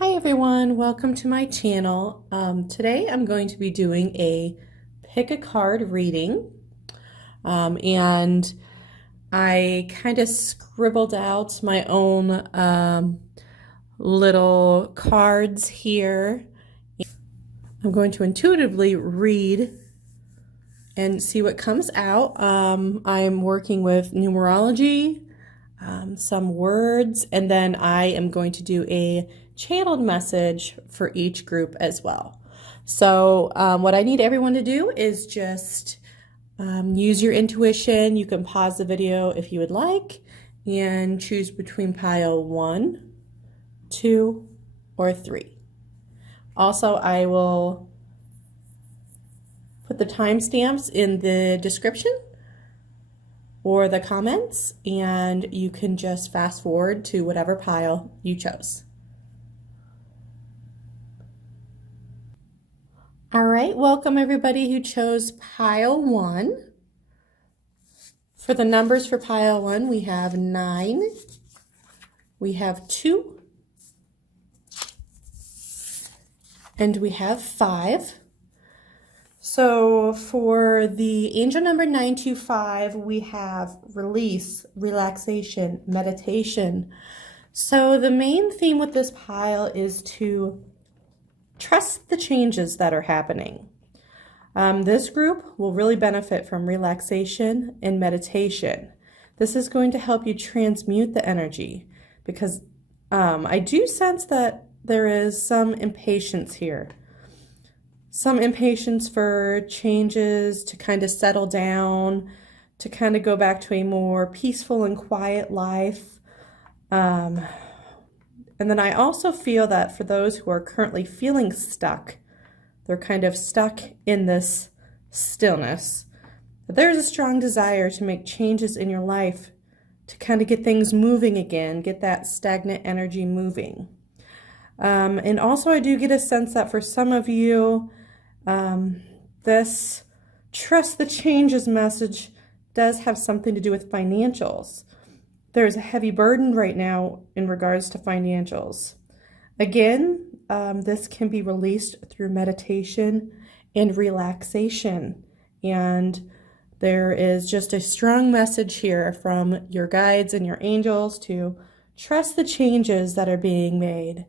Hi everyone, welcome to my channel. Today I'm going to be doing a pick a card reading, and I kind of scribbled out my own little cards here. I'm going to intuitively read and see what comes out. I'm working with numerology, some words, and then I am going to do a channeled message for each group as well. So what I need everyone to do is just use your intuition. You can pause the video if you would like and choose between pile 1, 2, or 3. Also, I will put the timestamps in the description or the comments, and you can just fast forward to whatever pile you chose. All right, welcome everybody who chose pile 1. For the numbers for pile 1, we have 9, we have 2, and we have 5. So for the angel number 925, we have release, relaxation, meditation. So the main theme with this pile is to trust the changes that are happening. This group will really benefit from relaxation and meditation. This is going to help you transmute the energy because I do sense that there is some impatience here. Some impatience for changes, to kind of settle down, to kind of go back to a more peaceful and quiet life. And then I also feel that for those who are currently feeling stuck, they're kind of stuck in this stillness, but there's a strong desire to make changes in your life to kind of get things moving again, get that stagnant energy moving. And also I do get a sense that for some of you, this trust the changes message does have something to do with financials. There's a heavy burden right now in regards to financials. Again, this can be released through meditation and relaxation. And there is just a strong message here from your guides and your angels to trust the changes that are being made.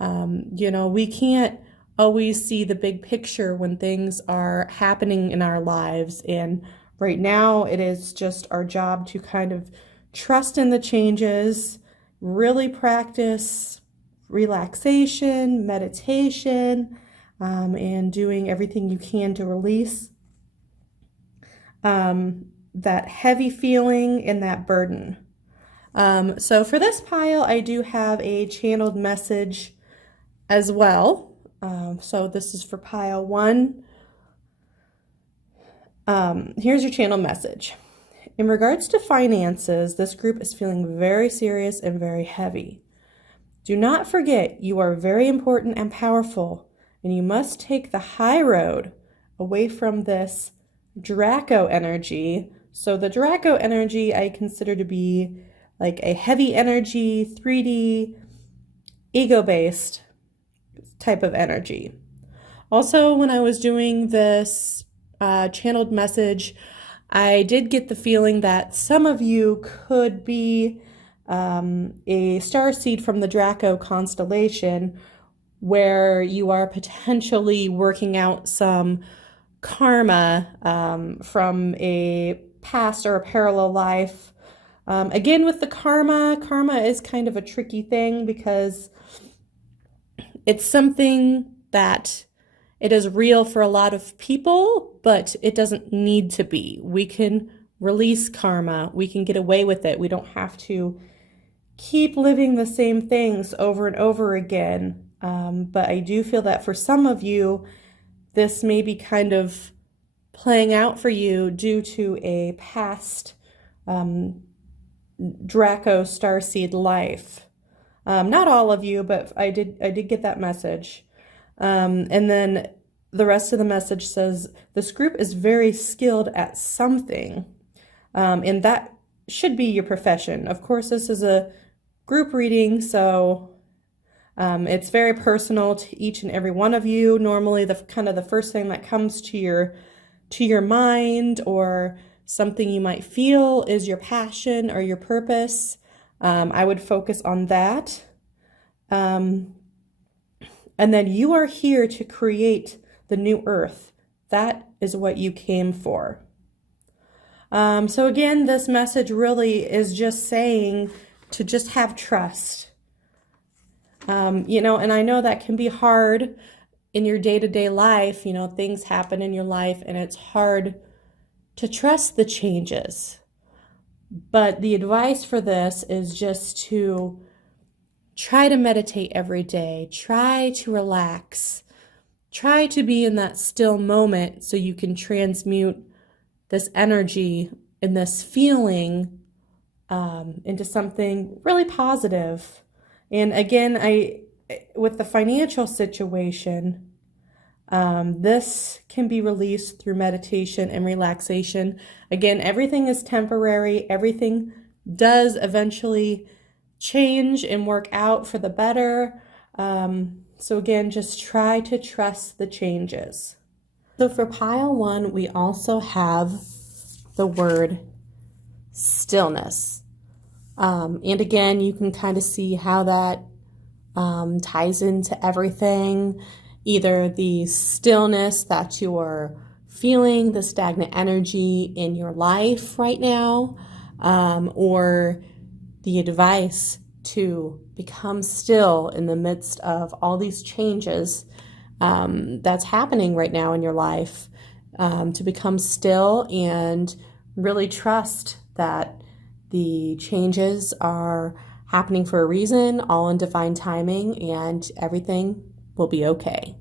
We can't always see the big picture when things are happening in our lives. And right now it is just our job to kind of trust in the changes, really practice relaxation, meditation, and doing everything you can to release that heavy feeling and that burden. So for this pile, I do have a channeled message as well. So this is for pile 1. Here's your channel message. In regards to finances, this group is feeling very serious and very heavy. Do not forget you are very important and powerful, and you must take the high road away from this Draco energy. So the Draco energy I consider to be like a heavy energy, 3D, ego-based type of energy. Also, when I was doing this channeled message, I did get the feeling that some of you could be a starseed from the Draco constellation, where you are potentially working out some karma from a past or a parallel life. Again, with the karma is kind of a tricky thing because it's something that it is real for a lot of people, but it doesn't need to be. We can release karma. We can get away with it. We don't have to keep living the same things over and over again. But I do feel that for some of you, this may be kind of playing out for you due to a past Draco starseed life. Not all of you, but I did get that message. And then the rest of the message says, this group is very skilled at something, and that should be your profession. Of course, this is a group reading, so It's very personal to each and every one of you. Normally, the first thing that comes to your mind or something you might feel is your passion or your purpose. I would focus on that. And then you are here to create the new earth. That is what you came for. So again, this message really is just saying to just have trust. And I know that can be hard in your day-to-day life. Things happen in your life and it's hard to trust the changes. But the advice for this is just to try to meditate every day. Try to relax. Try to be in that still moment so you can transmute this energy and this feeling into something really positive. And again, with the financial situation, this can be released through meditation and relaxation. Again, everything is temporary. Everything does eventually change and work out for the better. So again, just try to trust the changes. So for pile 1, we also have the word stillness. And again, you can kind of see how that ties into everything. Either the stillness that you are feeling, the stagnant energy in your life right now, or the advice to become still in the midst of all these changes that's happening right now in your life, to become still and really trust that the changes are happening for a reason, all in divine timing, and everything will be okay.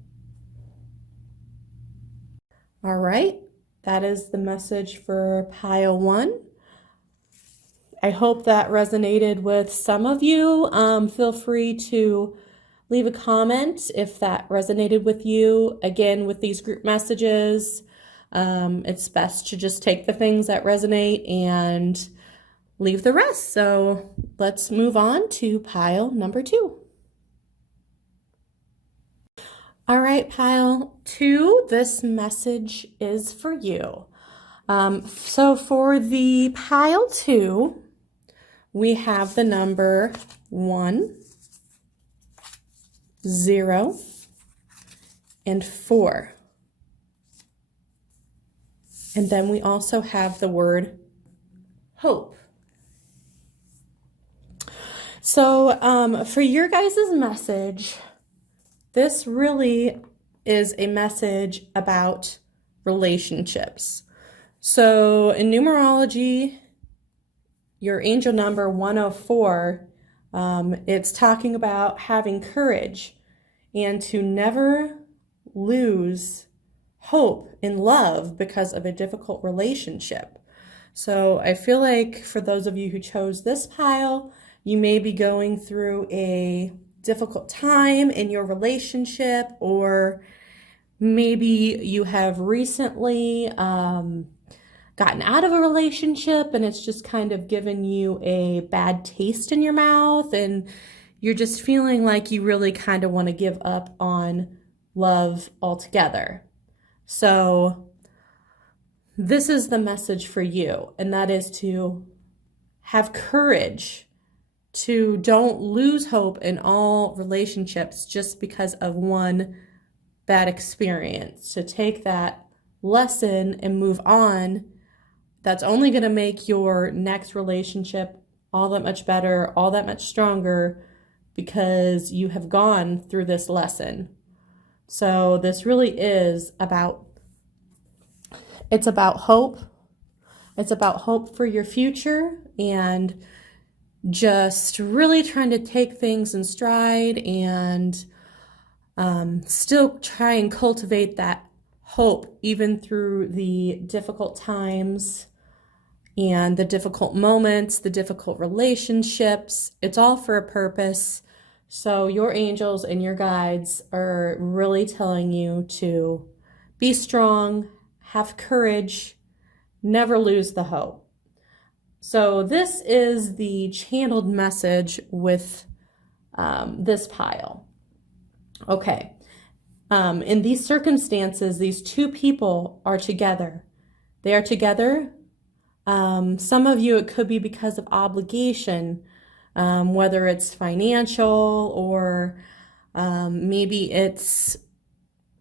All right, that is the message for pile 1. I hope that resonated with some of you. Feel free to leave a comment if that resonated with you. Again, with these group messages, it's best to just take the things that resonate and leave the rest. So let's move on to pile number 2. All right, pile 2, this message is for you. So for the pile 2, we have the number 1, 0, and 4. And then we also have the word hope. So for your guys' message, this really is a message about relationships. So in numerology, your angel number 104, it's talking about having courage and to never lose hope in love because of a difficult relationship. So I feel like for those of you who chose this pile, you may be going through a difficult time in your relationship, or maybe you have recently gotten out of a relationship and it's just kind of given you a bad taste in your mouth and you're just feeling like you really kind of want to give up on love altogether. So this is the message for you, and that is to have courage, to don't lose hope in all relationships just because of one bad experience, to take that lesson and move on. That's only going to make your next relationship all that much better, all that much stronger, because you have gone through this lesson. So this really is about, it's about hope. It's about hope for your future and just really trying to take things in stride and still try and cultivate that hope even through the difficult times and the difficult moments, the difficult relationships. It's all for a purpose. So your angels and your guides are really telling you to be strong, have courage, never lose the hope. So this is the channeled message with this pile. Okay. In these circumstances, these two people are together. They are together. Some of you, it could be because of obligation, whether it's financial or maybe it's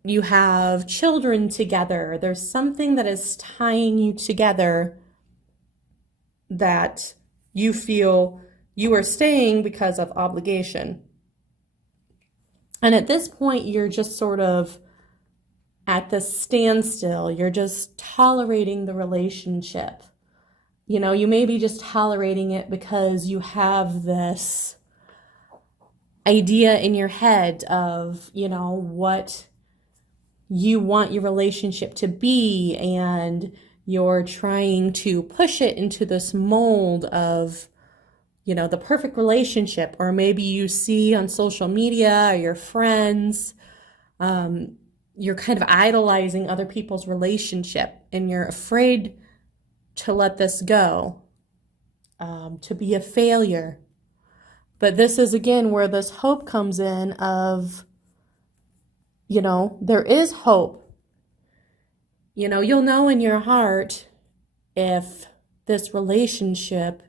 you have children together. There's something that is tying you together that you feel you are staying because of obligation. And at this point, you're just sort of at the standstill. You're just tolerating the relationship. You know, you may be just tolerating it because you have this idea in your head of, you know, what you want your relationship to be, and you're trying to push it into this mold of, you know, the perfect relationship. Or maybe you see on social media or your friends, you're kind of idolizing other people's relationship, and you're afraid to let this go, to be a failure. But this is again where this hope comes in of, you know, there is hope. You know, you'll know in your heart if this relationship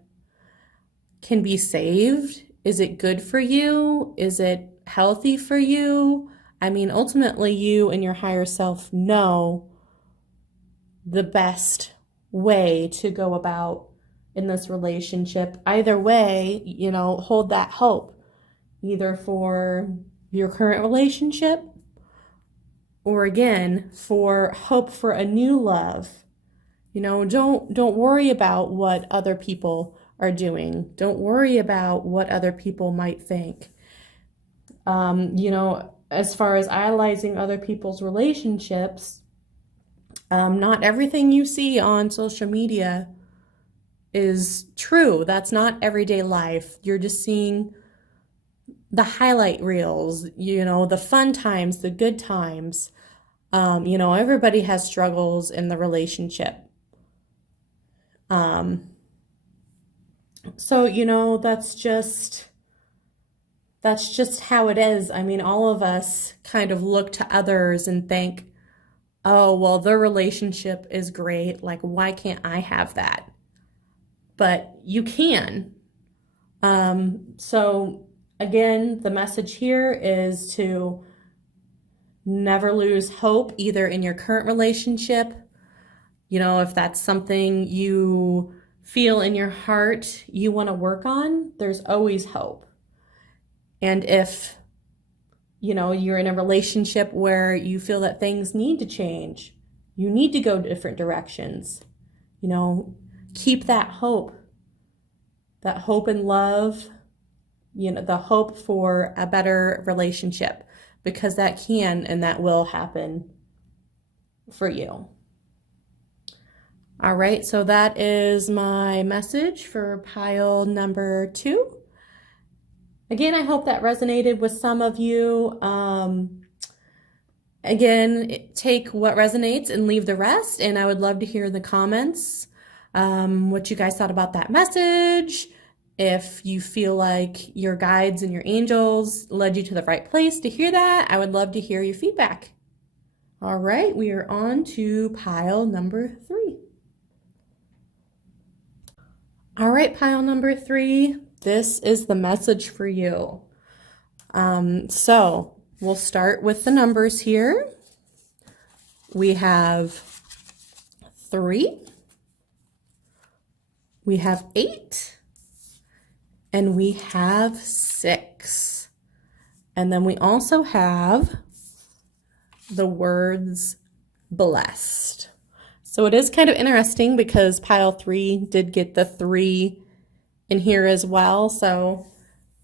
can be saved. Is it good for you? Is it healthy for you? I mean, ultimately, you and your higher self know the best way to go about in this relationship. Either way, you know, hold that hope, either for your current relationship or again, for hope for a new love. You know, don't worry about what other people are doing. Don't worry about what other people might think. You know, as far as idolizing other people's relationships, not everything you see on social media is true. That's not everyday life. You're just seeing the highlight reels, you know, the fun times, the good times. You know, everybody has struggles in the relationship. So, you know, that's just how it is. I mean, all of us kind of look to others and think, oh, well, their relationship is great. Like, why can't I have that? But you can. So again, the message here is to never lose hope, either in your current relationship. You know, if that's something you feel in your heart you want to work on, there's always hope. And if, you know, you're in a relationship where you feel that things need to change, you need to go different directions, you know, keep that hope and love, you know, the hope for a better relationship, because that can and that will happen for you. All right, so that is my message for pile number 2. Again, I hope that resonated with some of you. Again, take what resonates and leave the rest, and I would love to hear in the comments what you guys thought about that message. If you feel like your guides and your angels led you to the right place to hear that, I would love to hear your feedback. All right, we are on to pile number 3. All right, pile number 3, this is the message for you. So we'll start with the numbers here. We have 3, we have 8, and we have 6. And then we also have the words blessed. So it is kind of interesting because pile 3 did get the 3 in here as well. So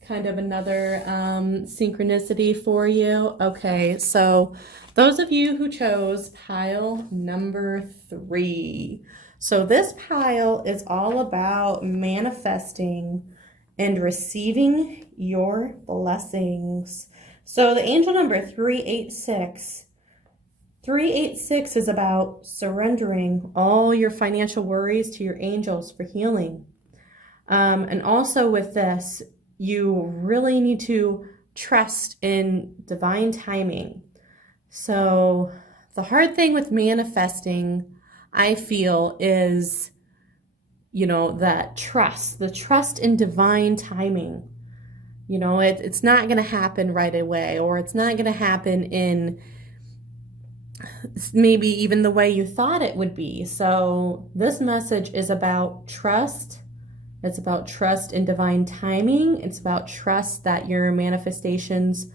kind of another synchronicity for you. Okay, so those of you who chose pile number 3. So this pile is all about manifesting and receiving your blessings. So the angel number 386. 386 is about surrendering all your financial worries to your angels for healing. And also with this, you really need to trust in divine timing. So the hard thing with manifesting, I feel, is, that trust, the trust in divine timing. It's not going to happen right away, or it's not going to happen in maybe even the way you thought it would be. So this message is about trust. It's about trust in divine timing. It's about trust that your manifestations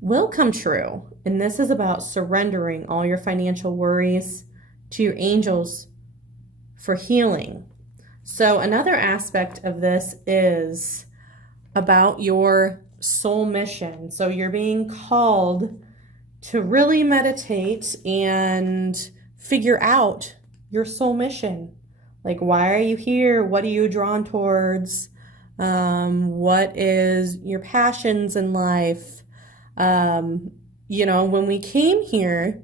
will come true. And this is about surrendering all your financial worries to your angels for healing. So another aspect of this is about your soul mission. So you're being called to really meditate and figure out your soul mission. Like, why are you here? What are you drawn towards? What is your passions in life? When we came here,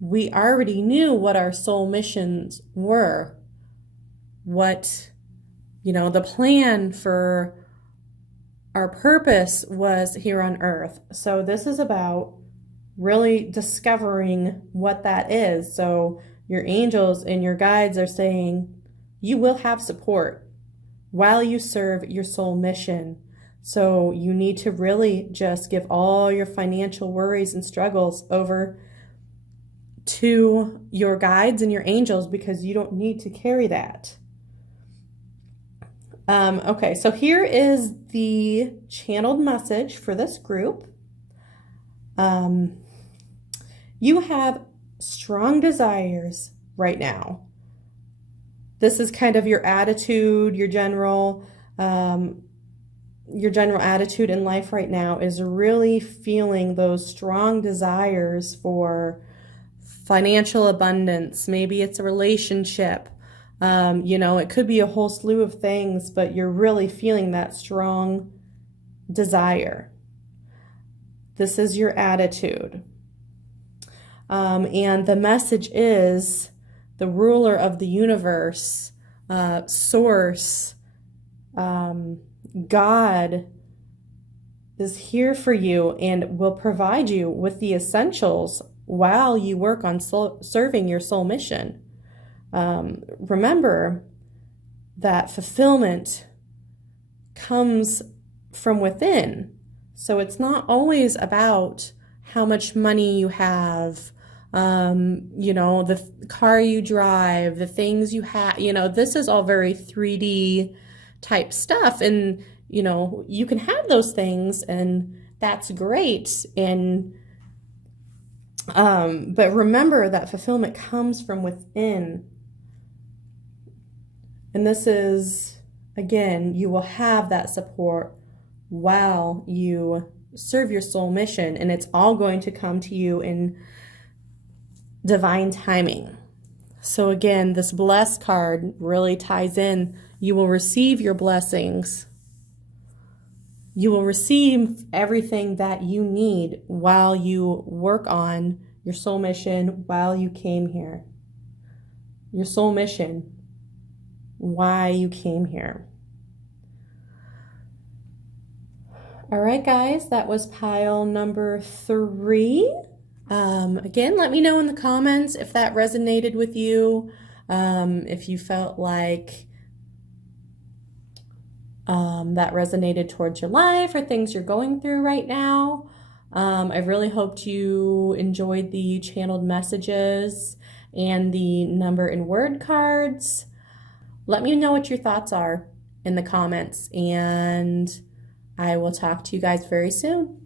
we already knew what our soul missions were. What, the plan for our purpose was here on earth. So this is about really discovering what that is. So your angels and your guides are saying you will have support while you serve your soul mission. So you need to really just give all your financial worries and struggles over to your guides and your angels, because you don't need to carry that. Okay, so here is the channeled message for this group. You have strong desires right now. This is kind of your attitude, your general attitude in life right now is really feeling those strong desires for financial abundance. Maybe it's a relationship. It could be a whole slew of things, but you're really feeling that strong desire. This is your attitude. And the message is the ruler of the universe, source, God is here for you and will provide you with the essentials while you work on serving your soul mission. Remember that fulfillment comes from within. So it's not always about how much money you have, the car you drive, the things you have, this is all very 3D type stuff. And, you can have those things and that's great. And, but remember that fulfillment comes from within. And this is, again, you will have that support while you serve your soul mission, and it's all going to come to you in divine timing. So again, this blessed card really ties in. You will receive your blessings. You will receive everything that you need while you work on your soul mission, while you came here. Your soul mission, why you came here. All right, guys, that was pile number 3. Again, let me know in the comments if that resonated with you, if you felt like that resonated towards your life or things you're going through right now. I really hoped you enjoyed the channeled messages and the number and word cards. Let me know what your thoughts are in the comments, and I will talk to you guys very soon.